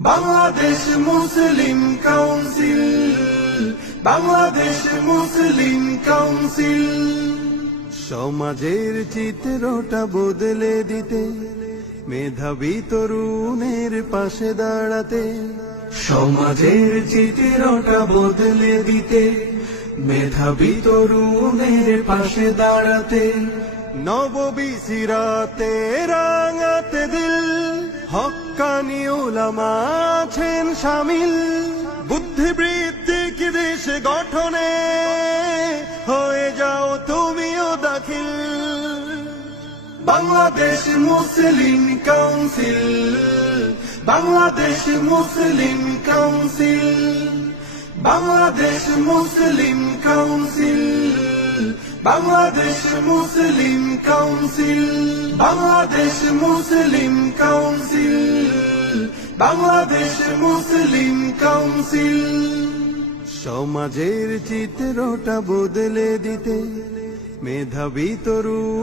বাংলাদেশ মুসলিম council, Bangladesh মুসলিম council. সমাজের চিত্রটা বদলে দিতে, মেধাবী তরুণের পাশে দাঁড়াতে। সমাজের চিত্রটা বদলে দিতে, মেধাবী তরুণের পাশে দাঁড়াতে। নববিসিরাতে রাঙাতে দিল, হক্কানি উলামা আছেন শামিল। বুদ্ধিবৃত্তিক দেশ গঠনে হয়ে যাও তুমিও দাখিল। বাংলাদেশ মুসলিম কাউন্সিল, বাংলাদেশ মুসলিম কাউন্সিল, বাংলাদেশ মুসলিম কাউন্সিল, বাংলাদেশ মুসলিম কাউন্সিল, বাংলাদেশ মুসলিম কাউন্সিল, বাংলাদেশ মুসলিম কাউন্সিল। সমাজের চিত্রটা বদলে দিতে, মেধাবী তরুণ